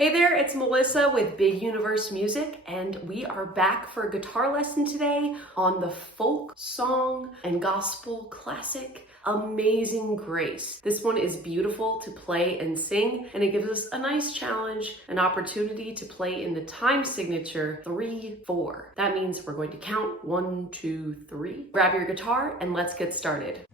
Hey there, it's Melissa with Big Universe Music, and we are back for a guitar lesson today on the folk song and gospel classic, Amazing Grace. This one is beautiful to play and sing, and it gives us a nice challenge, an opportunity to play in the time signature 3/4. That means we're going to count 1, 2, 3. Grab your guitar and let's get started.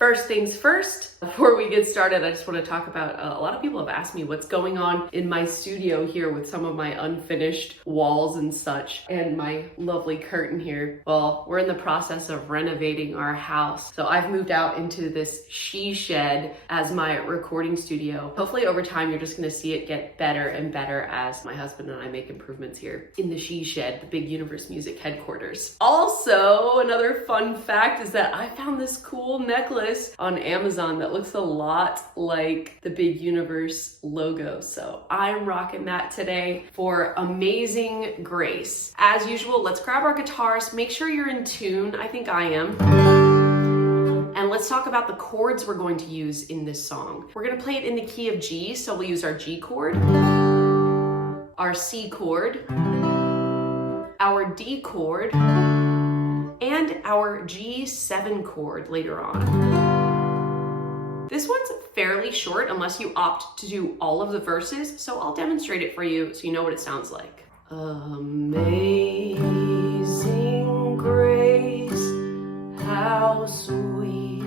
First things first, before we get started, I just want to talk about, a lot of people have asked me what's going on in my studio here with some of my unfinished walls and such, and my lovely curtain here. Well, we're in the process of renovating our house. So I've moved out into this she shed as my recording studio. Hopefully over time, you're just gonna see it get better and better as my husband and I make improvements here in the she shed, the Big Universe Music headquarters. Also, another fun fact is that I found this cool necklace on Amazon that looks a lot like the Big Universe logo. So I'm rocking that today for Amazing Grace. As usual, let's grab our guitars, make sure you're in tune. I think I am. And let's talk about the chords we're going to use in this song. We're gonna play it in the key of G, so we'll use our G chord, our C chord, our D chord, and our G7 chord later on. This one's fairly short unless you opt to do all of the verses, so I'll demonstrate it for you so you know what it sounds like. Amazing grace, how sweet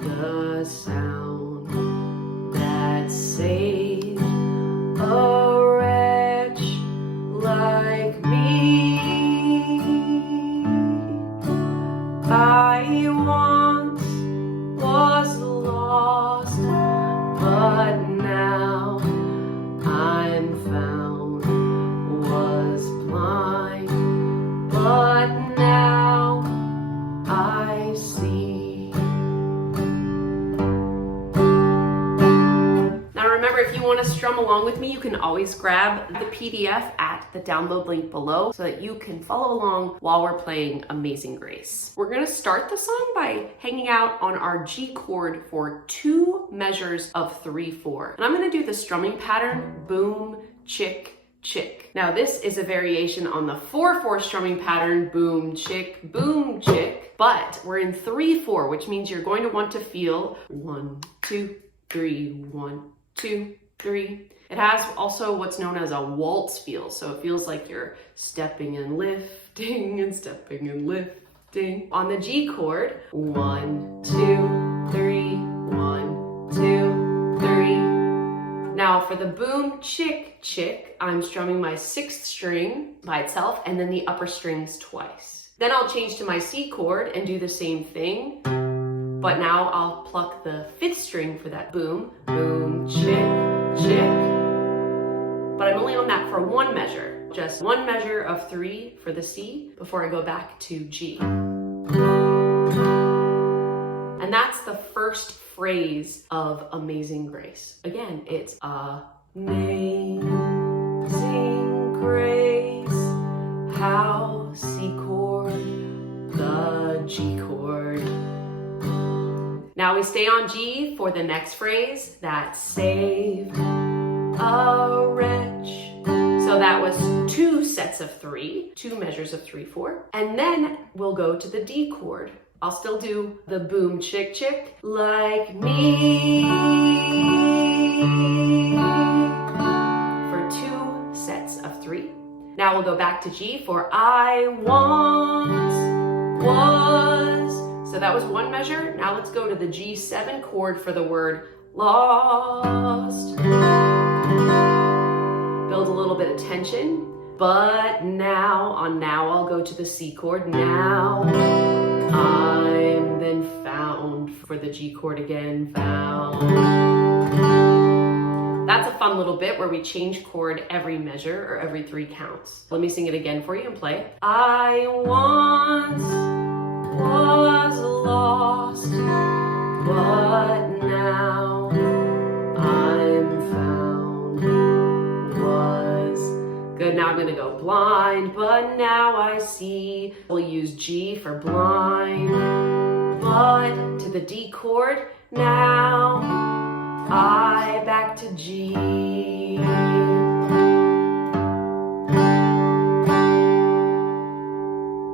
the sound that saved a wretch like me. I once was lost, but now I'm found. Was blind, but now I see. Now remember, if you want to strum along with me, you can always grab the PDF at the download link below so that you can follow along while we're playing Amazing Grace. We're going to start the song by hanging out on our G chord for 2 measures of 3/4. And I'm going to do the strumming pattern, boom, chick, chick. Now this is a variation on the 4/4 strumming pattern, boom, chick, but we're in 3/4, which means you're going to want to feel 1, 2, 3, 1, 2, 3. It has also what's known as a waltz feel, so it feels like you're stepping and lifting and stepping and lifting. On the G chord, 1, 2, 3, 1, 2, 3. Now for the boom, chick, chick, I'm strumming my 6th string by itself and then the upper strings twice. Then I'll change to my C chord and do the same thing, but now I'll pluck the 5th string for that boom, boom, chick, chick. But I'm only on that for 1 measure, just 1 measure of 3 for the C before I go back to G. And that's the first phrase of Amazing Grace. Again, it's Amazing Grace, how C chord, the G chord. Now we stay on G for the next phrase, that saved a wretch. So that was 2 sets of 3, 2 measures of 3/4. And then we'll go to the D chord. I'll still do the boom, chick, chick, like me, for 2 sets of 3. Now we'll go back to G for I once was. So that was 1 measure. Now let's go to the G7 chord for the word lost. Build a little bit of tension, but now I'll go to the C chord. Now I'm then found for the G chord again, found. That's a fun little bit where we change chord every measure or every 3 counts. Let me sing it again for you and play. I once was lost, but now I'm found. Was good. Now I'm gonna go blind, but now I see. We'll use G for blind, but to the D chord. Now I back to G.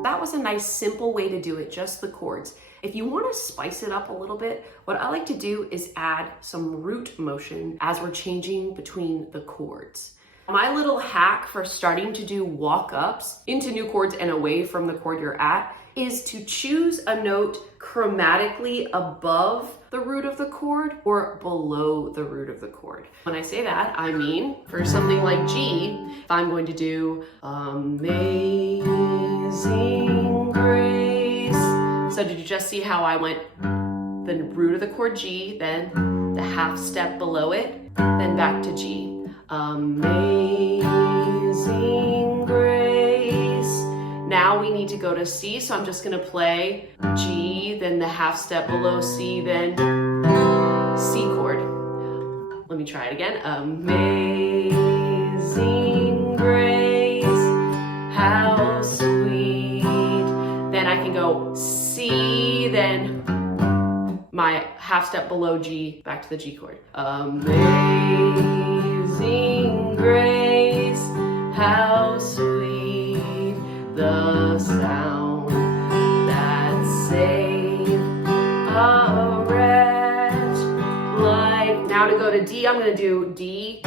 That was a nice simple way to do it, just the chords. If you want to spice it up a little bit, what I like to do is add some root motion as we're changing between the chords. My little hack for starting to do walk-ups into new chords and away from the chord you're at is to choose a note chromatically above the root of the chord or below the root of the chord. When I say that, I mean for something like G, if I'm going to do Amazing Grace. So did you just see how I went the root of the chord G, then the half step below it, then back to G. Amazing Grace. Now we need to go to C, so I'm just gonna play G, then the half step below C, then C chord. Let me try it again. Amazing Grace, how sweet. Then I can go C, then my half step below G, back to the G chord. Amazing Grace, how sweet the sound that saved a wretch like. Now to go to D, I'm gonna do D,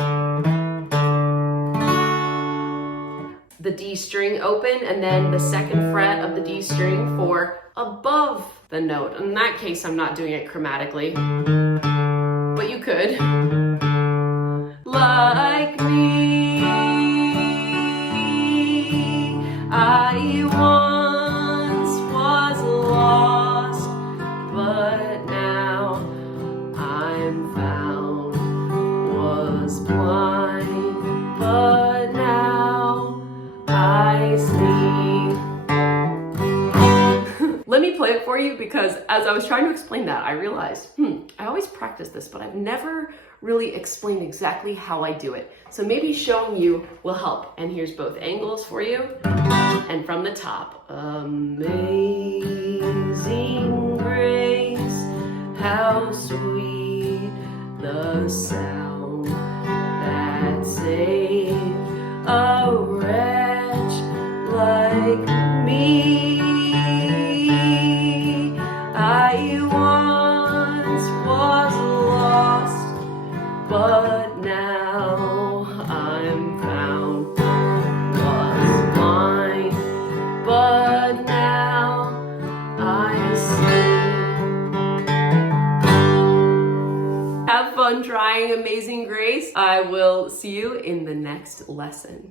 the D string open, and then the second fret of the D string for above the note. In that case, I'm not doing it chromatically, but you could. Like me, I once was lost, but now I'm found. Was blind, but now I see. Let me play it for you, because as I was trying to explain that, I realized, I always practice this, but I've never really explained exactly how I do it. So maybe showing you will help. And here's both angles for you. And from the top, Amazing Grace, how sweet the sound that saved a wretch like me. I once was lost, but now I'm found. Was blind, but now I see. Have fun trying Amazing Grace. I will see you in the next lesson.